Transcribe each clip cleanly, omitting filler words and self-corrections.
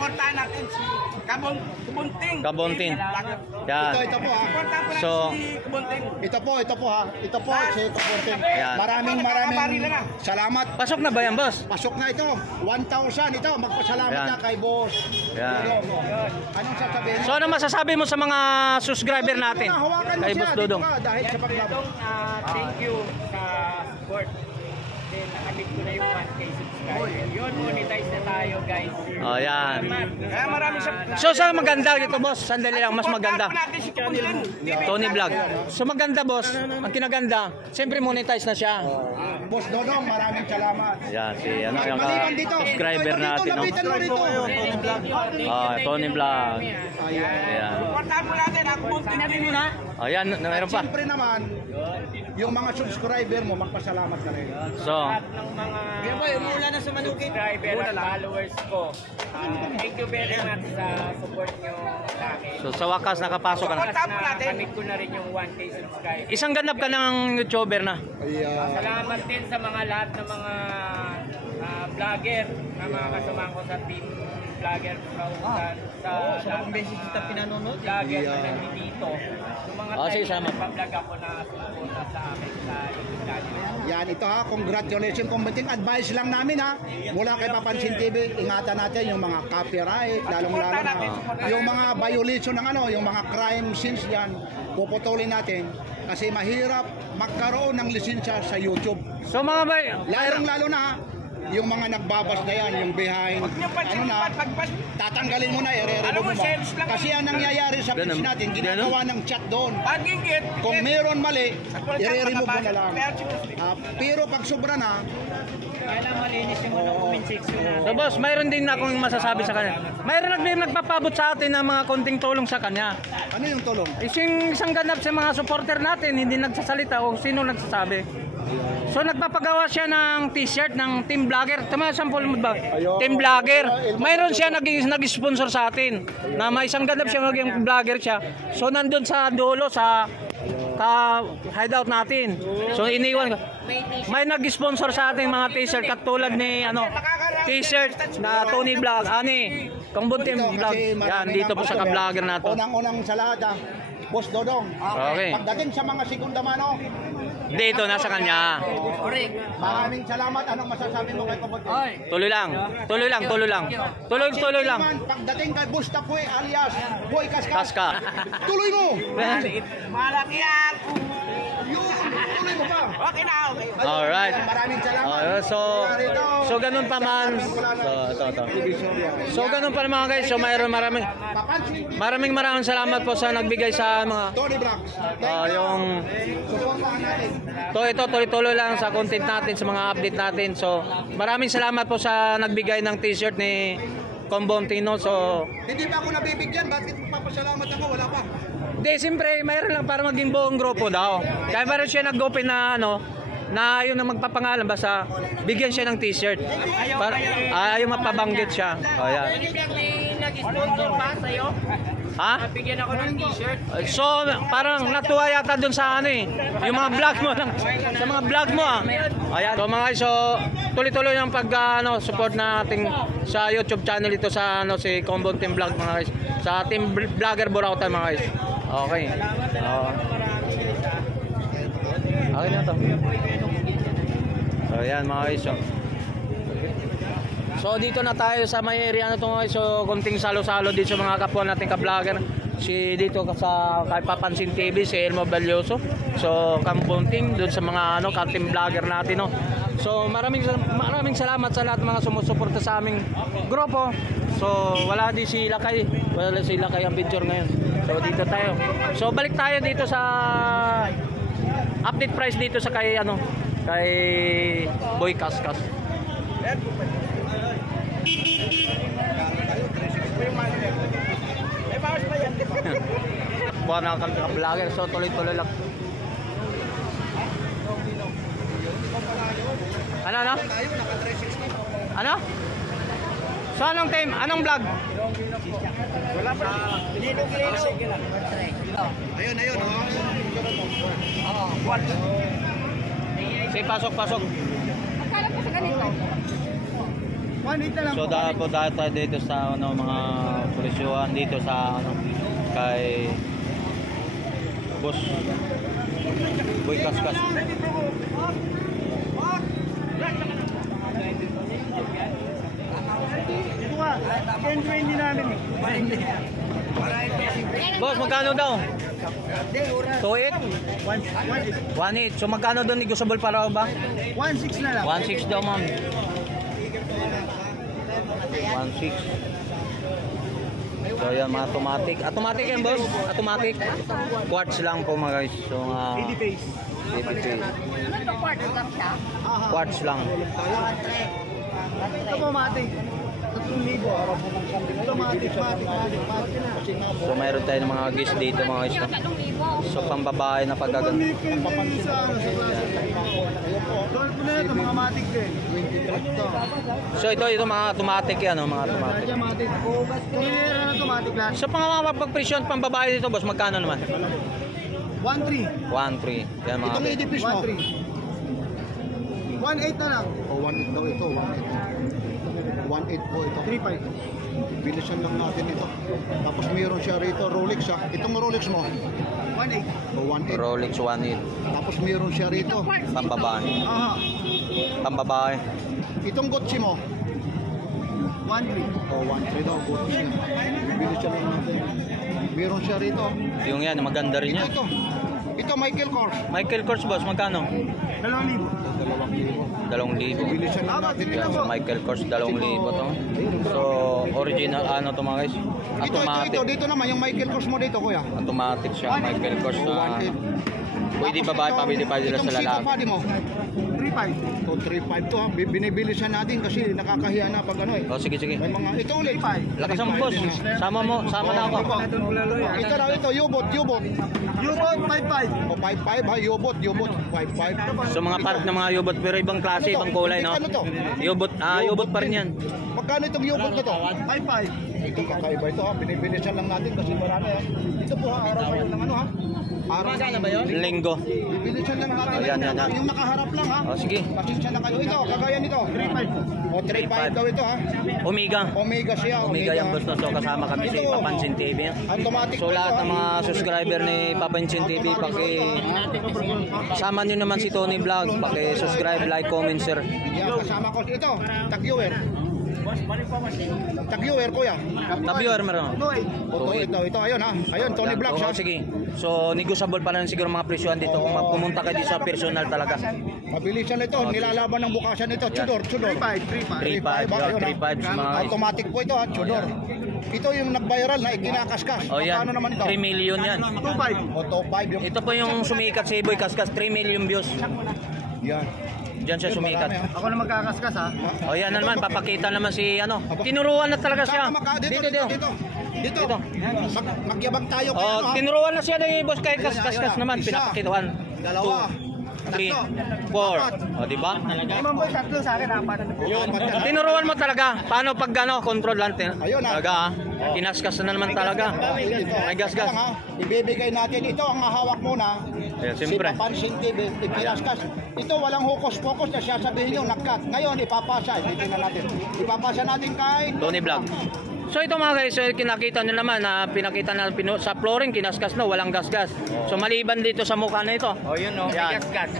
supportahan natin si Kabunting. Kabunting. Yan. Ito po ha. So, Ito po ha. Ito po si Kabunting. Yan. Maraming salamat. Pasok na ba yan, boss? Pasok na ito. 1,000 ito. Magpasalamat Yan. ka kay boss. Yan. Anong sasabihin? So, ano masasabi mo sa mga subscriber natin? Kay Boss Dodong. Dahil sa paglabas. Thank you sa support. Then nakamit ko na yung 1K subscriber. Yun, monetize na tayo, guys. Oh, yan. Kaya maraming sa... So, sa maganda dito, boss? Sandali lang, mas maganda. natin si Tony Vlog. So, maganda, boss. Ang kinaganda, siyempre monetize na siya. Boss Dodong, maraming salamat. Yan, si ano yung Maliban dito. subscriber Dito, natin, no? lapitan mo rito. Oh, Tony Vlog. Ayan. Supportahan po natin. Ako bunting na rin na. Ayan, meron pa. Siyempre naman, yung mga subscriber mo, magpasalamat ka rin. So, Ng mga subscriber at followers ko. Thank you very much sa support nyo sa akin. so sa wakas nakapasok ka na. Nakamit ko na rin yung 1K subscriber. Isang ganap ka ng YouTuber na. Salamat din sa mga lahat ng mga vlogger na mga kasamahan ko sa team vlogger sa lahat ng beses kita pinanonood vlogger na nandito. Yung mga sige, time sama. na nagpa-vlog ako na sumusunod sa akin sa YouTube channel. Yan, ito ha, congratulations. Kumbating advice lang namin ha. Mula kay Papansin TV, ingatan natin yung mga copyright, lalong-lalo na yung mga violation ng yung mga crime scenes yan, puputulin natin kasi mahirap magkaroon ng lisensya sa YouTube. So mga bay, Lalong-lalo na yung mga nagbabas na yan, yung behind, tatanggalin mo na, i-remove mo. Kasi ang nangyayari sa page natin, ginagawa ng chat doon. Kung meron mali, i-remove mo na lang. Pero pag sobra na, Kailangan malinis yung mga comment section. so boss, mayroon din akong masasabi sa kanya. Mayroon nagpapabot sa atin ng mga konting tulong sa kanya. ano yung tulong? Isang ganap sa mga supporter natin, hindi nagsasalita o sino nagsasabi. So nagpapagawa siya ng t-shirt ng Team Vlogger. Tama, sample mo ba? Team Vlogger. Mayroon siya nag-sponsor sa atin. Na may isang ganap siya naging vlogger siya. So nandun sa dulo sa hideout natin. So iniwan ko. May nag-sponsor sa ating mga t-shirt katulad ni t-shirt na Tony Vlog, Kabunting Vlog. Yan dito po sa ka-vlogger na to. Unang-unang sa lahat Boss Dodong. Okay. Pagdating sa mga segunda mano, Dito nasa kanya. maraming salamat. Anong masasabi mo kay Kabunting? Tuloy lang. Tuloy lang. Pagdating kay Boss Tapoy alias Boy Kaskas, Kaska. tuloy mo! Malaki yan! Tuloy mo pa! Okay na, okay. Alright. Maraming salamat. So ganun pa man. So ganun pa mga guys. So maraming salamat po sa nagbigay sa mga Tony Vlogs. yung Suportahan natin. ito tuloy lang sa content natin, sa mga update natin. So maraming salamat po sa nagbigay ng t-shirt ni Kabunting. So Hindi pa ako nabibigyan. Bakit papasalamat ako? Wala pa. hindi, siyempre mayroon lang para maging buong grupo daw. Kaya meron siya nag-open na na yun ang magpapangalan, basta bigyan siya ng t-shirt. Ayaw mapabanggit siya. Ayan. Nag-sponsor pa sa'yo? Ha? Bigyan ako ng t-shirt. So, parang natuwa yata dun sa yung mga vlog mo lang. Sa mga vlog mo Ayan. So mga guys, so tuloy-tuloy yung support natin sa YouTube channel ito sa si Kabunting Vlog mga guys. Sa Team Vlogger Burautan mga guys. Okay. Okay na to. So ayan mga guys. So dito na tayo sa may area na to mga guys. So konting salo-salo dito sa mga kapwa natin ka-vlogger. Si dito sa kay Papansin TV, si Elmo Valioso. So Kabunting doon sa mga ka-team vlogger natin So maraming salamat sa lahat ng mga sumusuporta sa aming grupo. So wala sila kay ang picture ngayon. So dito tayo. So balik tayo dito sa update price dito sa kay Boy Kaskas. Buwan na kami ka-vlogger, so tuloy-tuloy lang. Ano? So anong time? Anong vlog? Wala pa. Ayun. Sige, pasok. Akala ko sa ganito. 1.8 na lang So po. dahil tayo dito sa ano, mga presyuhan dito sa ano, kay Boss Boy Kaskas. Ito nga, 10-20 namin eh. Boss, magkano daw? 2.8? 1.8. 1.8. So magkano doon negotiable para ba? 1.6 na lang. 1.6 daw, ma'am. 1.6. So yan, mga automatic. Automatic yan, boss? Automatic. Quartz lang po mga guys. So, 80 pace. 80 pace. Quartz lang. Ito po, Matic. 3,000. Ito, Matic. So mayroon tayo ng mga guys dito mga guys. No? So pambabae na pagaganda. Doon po na ito, mga Matic din. So ito mga automatic yan, no? Mga automatic. Kaya Matic. Tumira na ito, Matic lahat. So pagpresyon pambabae dito, boss, magkano naman? 1.3. 1.3. Yan mga Itong guys. edipis mo? 1.8 na lang. O 1.8 daw ito, 1.8 po ito. 3.5. Bilisan lang natin ito. Tapos mayroon siya rito, Rolex ha. Itong Rolex mo, 1.8. o 1.8. Rolex 1.8. Tapos mayroon siya rito. Pambabae. Aha. Pambabae. Itong Gucci mo, 1.3. o 1.3 daw, Gucci. Bilisan lang natin. Mayroon siya rito. Yung yan, maganda rin yan. Ito. Ito Michael Kors. Michael Kors, boss, magkano? 2,000. 2,000. Bilisan lang natin ito. Yan, sa Michael Kors, 2,000 to. So, original ano to mga guys? Automatic. Dito naman, yung Michael Kors mo dito, kuya. Automatic siya, Michael Kors O na 1.8. pwede babae, pwede pa sila sa Itong Sito lalaki. Padi mo, 3.5. o 3.5 to ha. Binibilisan natin kasi nakakahiya na pag ano eh. Oh, sige, sige. May mga, ito ulit. 3.5. Lakas ang boss. Sama na ako. Ito raw ito, Yubot. Yubot, 5.5. O 5.5 ha, Yubot, 5.5. So mga part ng mga yobot pero ibang klase, ibang kulay, no? Ano to? Yobot, yobot pa rin yan. Magkano itong Yubot na to? 5.5. Ito kakaiba ito ha, binibilisan lang natin kasi marami ha. Ito po ha, araw pa ng ano ha. Araw na ba yun? Linggo. Bibilisan lang natin. Ayan, yan, yan. Yung nakaharap lang ha. Oh, sige. Pasensya na kayo. Ito, kagaya nito. 3.5. O 3.5 daw ito ha. Omega. Omega siya. Omega yung boss na so kasama kami sa Ito. Papansin TV. Automatic So po lahat ito, ng ha. mga subscriber ni Papansin TV, sama nyo naman si Tony Vlog, subscribe, like, comment, share. Yan, kasama ko ito. Tag-viewer. Tag-viewer kuya. Tabior meron. Ito, ayun ha. Ayun, Tony Vlog Oo, siya. sige. So negotiable pa rin siguro mga presyohan dito kung pumunta kayo dito sa personal talaga. Mabilisan ito, nilalaban ng bukasan nito. Chudor. 3.5. 3.5, 3.5 sa mga Automatic po ito ha, Chudor. Ito yung nag-viral na ikinakaskas. Oh yan, Paano naman ito? 3 million yan. 2.5. O top 5 yung... Ito po yung sumikat si Boy Kaskas, 3 million views. Yan. Diyan siya sumikat. Marami, ha? Ako na magkakaskas ha. O yan naman, papakita naman si ano. Tinuruan na talaga siya. Dito. Magyabang tayo kayo, Oh, tinuruan na siya ni Boss kay Kaskas naman, Isa. pinapakituan. Dalawa. 3, 4. O, di ba? Imam boy, 3 sa akin, 4. Yun, Tinuruan mo talaga. Paano pag ano, control lang. Ayun, ha? Talaga, kinaskas na naman talaga. May gasgas. Ibibigay natin ito ang hawak muna. Yeah, Si siyempre. Papansin TV, ikinaskas. Ito walang hukos-pokos na sasabihin nyo, nagkat. Ngayon, ipapasa. Titingnan natin. Ipapasa natin kay... Tony Vlog. So ito mga guys, so kinakita nyo naman na pinakita na sa flooring, kinaskas na, walang gasgas. So maliban dito sa mukha na ito. Oh, yun, no? Yan. Gas-gas.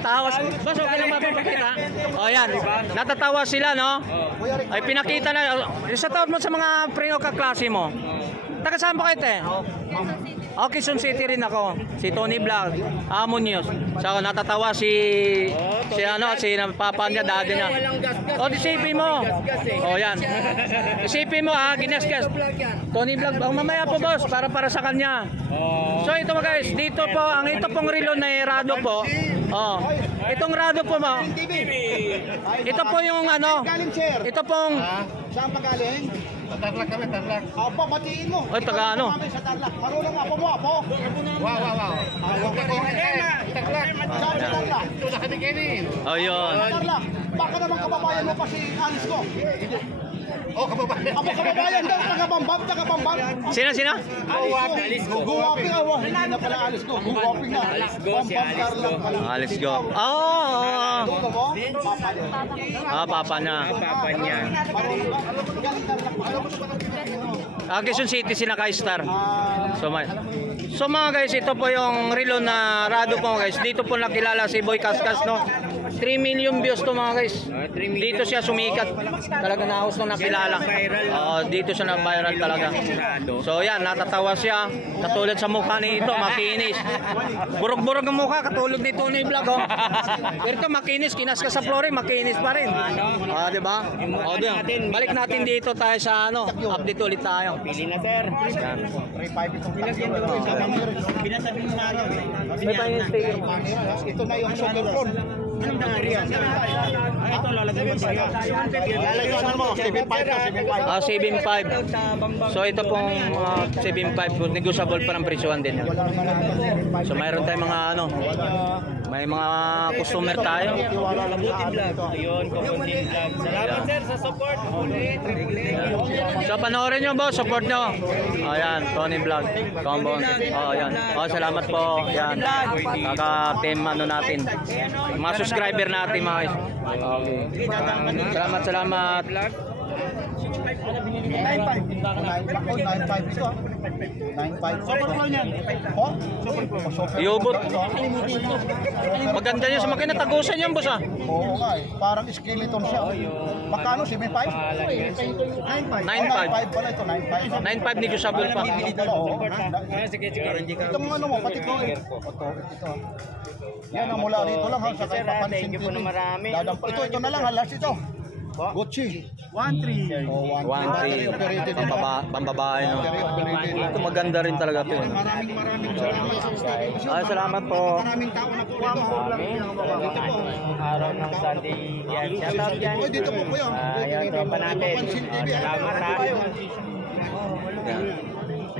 Tawas. Bas, okay lang mapapakita. O yan, natatawa sila, no? Ay pinakita na, sa tawag mo sa mga preno kaklase mo. Taga saan ba kayo, te? Okay, Quezon City rin ako. Si Tony Vlog, Amon News. So natatawa si papa niya, daddy niya. O, isipin mo. O, yan. Isipin mo, ginasgas. Tony Vlog, mamaya po, boss, para sa kanya. So, ito mga guys, dito po, ito pong relo na Rado po. Oh, itong Rado po mo. Ito po yung ano, Galing, sir. ito pong, Saan pa galing? Tarlac kami, Tarlac. Apo, batiin mo. Ay, taga ano? Kami sa Tarlac. Marunong apo mo, apo. Wow. Tarlac. Saan sa Tarlac? Ito na kami kainin. oh yun. Tarlac. Baka naman kababayan mo pa si Anis ko. Oh, kababayan. Abo kababayan daw, taga-Bambang. Sino? Guwaping awa. Hindi na pala alis go. Guwaping na. Alis go, si Alis go. Let's go. Oh. Ito mo? Papa niya. Papa niya. Papa niya. Quezon City sila ka-star. So mga guys, ito po yung relo na Rado po guys. Dito po nakilala si Boy Kaskas, no. 3 million views to mga guys. 3 million. Dito siya sumikat. Talaga nahaos nung nakilala. Dito siya na-viral talaga. So yan, natatawa siya. Katulad sa mukha ni ito, makinis. Burog-burog ang mukha, katulad ni Tony Vlog, oh. Pero ito makinis, kinaskas sa flooring, makinis pa rin. Di ba? Balik natin dito tayo sa update ulit tayo. Pili na, sir. Yan. 3.5 itong pinasabi mo na ano. May pa yung sticker. Ito na yung sugar phone. Anong dangari yan? Ito lalagyan mo siya. Lalagyan mo, 7.5 ka, 7.5. So ito pong 7.5, negotiable pa ng presyohan din yan. So mayroon tayong mga may mga customer tayo. Ayun, Kukuntin Vlog. Salamat, sir, sa support. So panoorin nyo boss, support nyo. Ayan, Tony Vlog, Compound. Ayan. Salamat po. Ayan. Kaka-team natin. Mga subscriber natin mga guys. Okay. Salamat. 9.5 ito. 9.5. Super niyan. Oh? Iubot. Maganda niya sa makina, tagusan yan boss ah. Oo nga eh. Parang skeleton siya. Magkano? 7.5? 9.5. 9.5 pala ito. 9.5. 9.5 negotiable pa. Sige. Itong ano mo, pati ko eh. Ito. Yan ang mula rito lang ha. Sa kayo papansin. Thank you po na marami. Ito na lang ha. Last ito. Gucci. 1.3. Oh, 1.3. Pambabae no. Ito maganda rin talaga ito. Maraming salamat. Salamat po. Maraming tao na po rito. Araw ng Sunday. Yan, shoutout yan. Oy, dito po kuya. Ayan, tropa natin. Papansin TV. Salamat ha.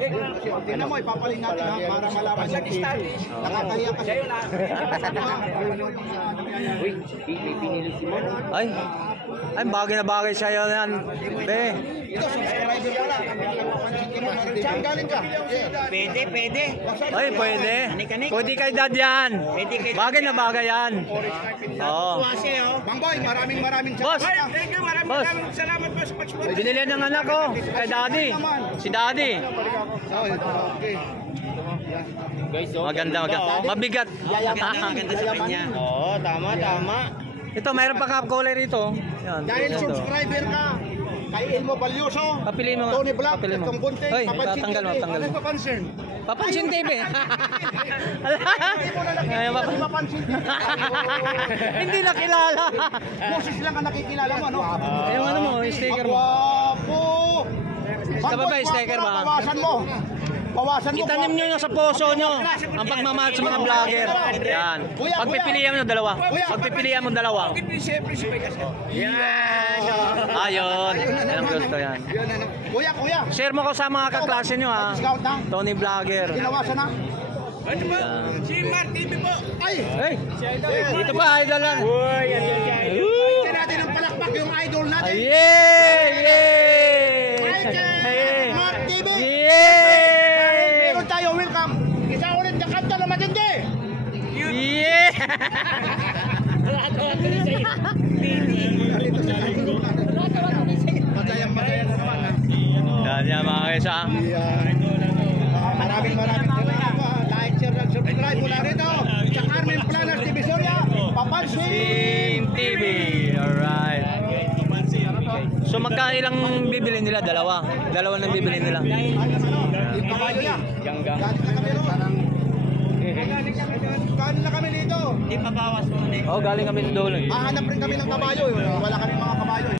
Tingnan mo, ipapaling natin ha, para malaman sa TV. Nakakahiya kasi. Uy, pinili si Mo. Ay, bagay na bagay sa'yo yan. Be. Ito, subscriber pala. Saan galing ka? Pwede. Ay, pwede. Pwede kay dad yan. Bagay na bagay yan. Oo. Bangboy, maraming Boss. salamat. Thank you, Boss. maraming salamat po sa pag-support. Binili ng anak ko. Kay daddy. Si daddy. Okay. Guys, Maganda. Mabigat. Maganda sa kanya. Oo, tama. Ito, mayroon pa cup collar rito. Yan. Dahil Ito. subscriber ka kay Elmo Balyoso, Papiliin mo nga. Tony Vlog, Papiliin mo. Itong Bunting, Hoy, Papansin tatanggal mo, TV. tanggal mo. Ano pa concern? Papansin TV. Hindi mo na nakikita, hindi mapansin TV. Hindi nakilala. Boses lang ang nakikilala mo, ano? Yung ano mo, sticker mo. Gwapo! Ka ba ba, sticker ba? Bawasan mo. Itanim nyo yung sa puso nyo ang pagmamahal sa mga vlogger. Yan. Pagpipilian mo dalawa. Pagpipilian mo dalawa. Yan. Ayun. Yan ang gusto yan. Kuya. Share mo ko sa mga kaklase nyo ha. Discount na. Tony Vlogger. Ginawasan na. Si Mark TV po. Ay! Hey! Dito pa, idol lang. Uy, yan yung idol. Tignan natin ang palakpak yung idol natin. Yay! Mark TV. Yay! Meron tayo, welcome. Isa ulit na kanta na matindi. Yeah! Matayang naman ha. Yan mga guys ha. Maraming salamat. Like, share, and subscribe mula rito. Sa Carmen Planas Divisoria. Papansin. Team TV. Alright. So magkailang bibili nila? Dalawa nang bibili nila. Yung kabayo niya. Ganggang. Galing na kami doon. Galing na kami dito. Di pa bawas mo. Oh, galing kami sa dulo. Hahanap rin kami ng kabayo. Wala kami mga kabayo.